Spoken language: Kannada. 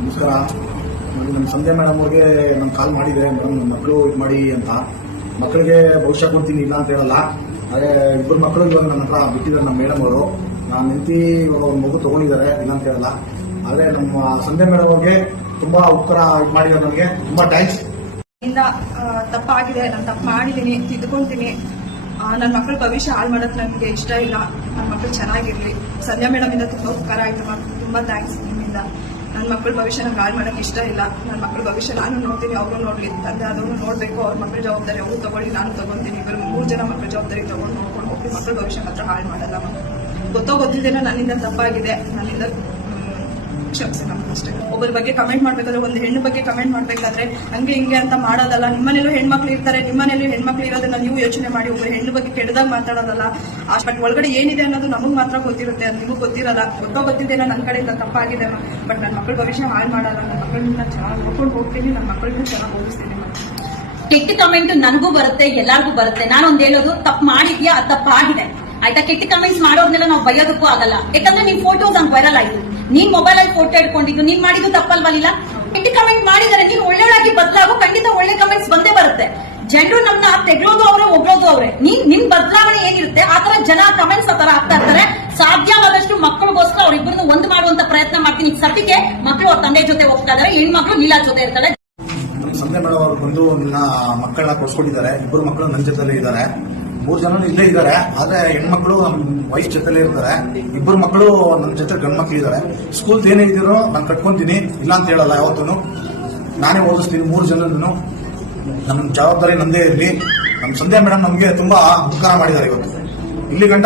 ನಮಸ್ಕಾರ. ನಮ್ಮ ಸಂಧ್ಯಾ ಮೇಡಮ್ ಅವ್ರಿಗೆ ನಾನು ಕಾಲ್ ಮಾಡಿದೆ. ಮೇಡಮ್ ನಮ್ಮ ಮಕ್ಕಳು ಇದು ಮಾಡಿ ಅಂತ. ಮಕ್ಕಳಿಗೆ ಭವಿಷ್ಯ ಕೊಡ್ತೀನಿ ಇಲ್ಲ ಅಂತ ಹೇಳಲ್ಲ. ಅದೇ ಇಬ್ಬರು ಮಕ್ಕಳು ಇವಾಗ ನನ್ನ ಹತ್ರ ಬಿಟ್ಟಿದ್ದಾರೆ ನಮ್ಮ ಮೇಡಮ್ ಅವರು. ನಾನು ನಿಂತು ಇವಾಗ ಒಂದು ಮಗು ತಗೊಂಡಿದ್ದಾರೆ ಇಲ್ಲ ಅಂತ ಹೇಳಲ್ಲ. ಆದರೆ ನಮ್ಮ ಸಂಧ್ಯಾ ಮೇಡಮ್ ಅವ್ರಿಗೆ ತುಂಬಾ ಉತ್ತರ ಇದು ಮಾಡಿದ್ದಾರೆ. ನನಗೆ ತುಂಬಾ ಥ್ಯಾಂಕ್ಸ್. ತಪ್ಪಾಗಿದೆ, ನಾನು ತಪ್ಪು ಮಾಡಿದ್ದೀನಿ, ತಿದ್ದುಕೊಂತೀನಿ. ನನ್ನ ಮಕ್ಕಳ ಭವಿಷ್ಯ ಹಾಳು ಮಾಡೋದು ನನಗೆ ಇಷ್ಟ ಇಲ್ಲ. ನನ್ನ ಮಕ್ಕಳು ಚೆನ್ನಾಗಿರ್ಲಿ. ಸಂಧ್ಯಾ ಮೇಡಮ್ ಇಂದ ತುಂಬಾ ಉಪಕಾರ ಆಯ್ತು. ತುಂಬಾ ಥ್ಯಾಂಕ್ಸ್ ನಿಮ್ಮಿಂದ. ನನ್ನ ಮಕ್ಕಳ ಭವಿಷ್ಯ ನಂಗೆ ಹಾಳು ಮಾಡೋಕೆ ಇಷ್ಟ ಇಲ್ಲ. ನನ್ನ ಮಕ್ಕಳ ಭವಿಷ್ಯ ನಾನು ನೋಡ್ತೀನಿ, ಅವರು ನೋಡ್ಲಿ. ತಂದೆ ಅದನ್ನು ನೋಡ್ಬೇಕು. ಅವ್ರ ಮಕ್ಕಳ ಜವಾಬ್ದಾರಿ ಅವರು ತಗೊಳ್ಳಿ, ನಾನು ತಗೊಂತೀನಿ. ಇಬ್ಬರು 3 ಜನ ಮಕ್ಕಳ ಜವಾಬ್ದಾರಿ ತಗೊಂಡು ನೋಡ್ಕೊಂಡು ಹೋಗಿ ಮಕ್ಕಳ ಭವಿಷ್ಯ ಮಾತ್ರ ಹಾಳು ಮಾಡಲ್ಲ. ಗೊತ್ತಿದ್ದೇನೆ ನನ್ನಿಂದ ತಪ್ಪಾಗಿದೆ. ನನ್ನಿಂದ ಕ್ಷಮಿಸಿ ನಮ್ಗಷ್ಟೇ. ಒಬ್ಬರ ಬಗ್ಗೆ ಕಮೆಂಟ್ ಮಾಡ್ಬೇಕಾದ್ರೆ, ಒಂದು ಹೆಣ್ಣು ಬಗ್ಗೆ ಕಮೆಂಟ್ ಮಾಡ್ಬೇಕಾದ್ರೆ ಹಂಗೆ ಹಿಂಗೆ ಅಂತ ಮಾಡೋದಲ್ಲ. ನಿಮ್ಮನೇಲೂ ಹೆಣ್ಮಕ್ಳು ಇರ್ತಾರೆ, ನಿಮ್ಮನೇಲಿ ಹೆಣ್ಮಕ್ಳು ಇರೋದನ್ನ ನೀವು ಯೋಚನೆ ಮಾಡಿ. ಒಬ್ಬ ಹೆಣ್ಣು ಬಗ್ಗೆ ಕೆಟ್ಟದಾಗ ಮಾತಾಡೋದಲ್ಲ. ಬಟ್ ಒಳಗಡೆ ಏನಿದೆ ಅನ್ನೋದು ನಮಗ್ ಮಾತ್ರ ಗೊತ್ತಿರುತ್ತೆ, ಅದು ನಿಮಗ್ ಗೊತ್ತಿರಲ್ಲ. ಗೊತ್ತಿದ್ದೇನೆ ನನ್ನ ಕಡೆಯಿಂದ ತಪ್ಪಾಗಿದೆ. ಬಟ್ ನನ್ನ ಮಕ್ಕಳ ಭವಿಷ್ಯ ಹಾಳು ಮಾಡಲ್ಲ. ನನ್ನ ಮಕ್ಕಳನ್ನ ಚೆನ್ನಾಗಿ ನೋಡ್ಕೊಂಡು ಹೋಗ್ತೀನಿ, ನನ್ನ ಮಕ್ಕಳನ್ನ ಚೆನ್ನಾಗಿ ಓದಿಸ್ತೀನಿ. ಕೆಟ್ಟ ಕಮೆಂಟ್ ನನಗೂ ಬರುತ್ತೆ, ಎಲ್ಲರಿಗೂ ಬರುತ್ತೆ. ನಾನೊಂದು ಹೇಳೋದು, ತಪ್ಪು ಮಾಡಿದ್ಯಾ, ಅದು ತಪ್ಪಾಗಿದೆ ಆಯ್ತಾ. ಕೆಟ್ಟ ಕಮೆಂಟ್ಸ್ ಮಾಡೋರ್ನೆಲ್ಲ ನಾವು ಬೈಯೋದಕ್ಕೂ ಆಗಲ್ಲ. ಯಾಕಂದ್ರೆ ನಿಮ್ ಫೋಟೋಸ್ ಹಂಗ್ ವೈರಲ್ ಆಯ್ತು. ನೀನ್ ಮೊಬೈಲ್ ಅಲ್ಲಿ ಫೋಟೋ ಇಟ್ಕೊಂಡಿದ್ದು ನೀನ್ ಮಾಡಿದ್ದು ತಪ್ಪಲ್ವಲ್ಲ. ಕೆಟ್ಟ ಕಮೆಂಟ್ ಮಾಡಿದರೆ ನೀನ್ ಒಳ್ಳೆಯಾಗಿ ಬದಲಾಗು. ಖಂಡಿತ ಒಳ್ಳೆ ಕಮೆಂಟ್ಸ್ ಬಂದೇ ಬರುತ್ತೆ. ಜನರು ನಮ್ನ ತೆಗಳೋದು ಅವ್ರೆ, ಒಬ್ಳೋದು ಅವ್ರೆ. ನಿಮ್ ಬದಲಾವಣೆ ಏನಿರುತ್ತೆ ಆ ತರ ಜನ ಕಮೆಂಟ್ಸ್ ಆ ತರ ಆಗ್ತಾ ಇರ್ತಾರೆ. ಸಾಧ್ಯವಾದಷ್ಟು ಮಕ್ಕಳಿಗೋಸ್ಕರ ಅವ್ರಿಬ್ಬರನ್ನು ಒಂದು ಮಾಡುವಂತ ಪ್ರಯತ್ನ ಮಾಡ್ತೀನಿ. ಸದ್ಯಕ್ಕೆ ಮಕ್ಕಳು ಅವ್ರ ತಂದೆ ಜೊತೆ ಹೋಗ್ತಾ ಇದಾರೆ, ಹೆಣ್ಮಕ್ಳು ನೀಲಾ ಜೊತೆ ಇರ್ತಾಳೆ. ಸಂಧ್ಯಾ ಮೇಡಮ್ ಅವರು ಬಂದು ನನ್ನ ಮಕ್ಕಳನ್ನ ಕೊಡ್ಸ್ಕೊಂಡಿದ್ದಾರೆ. ಇಬ್ಬರು ಮಕ್ಕಳು ನನ್ನ ಜೊತೆಲೇ ಇದ್ದಾರೆ. 3 ಜನ ಇಲ್ಲೇ ಇದ್ದಾರೆ. ಆದ್ರೆ ಹೆಣ್ಮಕ್ಳು ನಮ್ಮ ವೈಫ್ ಜೊತೆಲೇ ಇರ್ತಾರೆ. ಇಬ್ಬರು ಮಕ್ಕಳು ನನ್ನ ಜೊತೆ ಗಂಡು ಮಕ್ಕಳು ಇದ್ದಾರೆ. ಸ್ಕೂಲ್ ಏನೇ ಇದ್ದೀರೋ ನಾನು ಕಟ್ಕೊಂತೀನಿ, ಇಲ್ಲ ಅಂತ ಹೇಳಲ್ಲ. ಯಾವತ್ತೂ ನಾನೇ ಓದಿಸ್ತೀನಿ 3 ಜನನು. ನಮ್ಮ ಜವಾಬ್ದಾರಿ ನಂದೇ ಇರಲಿ. ನಮ್ಮ ಸಂಧ್ಯಾ ಮೇಡಮ್ ನಮಗೆ ತುಂಬಾ ಉಪಕಾರ ಮಾಡಿದ್ದಾರೆ. ಇವತ್ತು ಇಲ್ಲಿ ಗಂಟ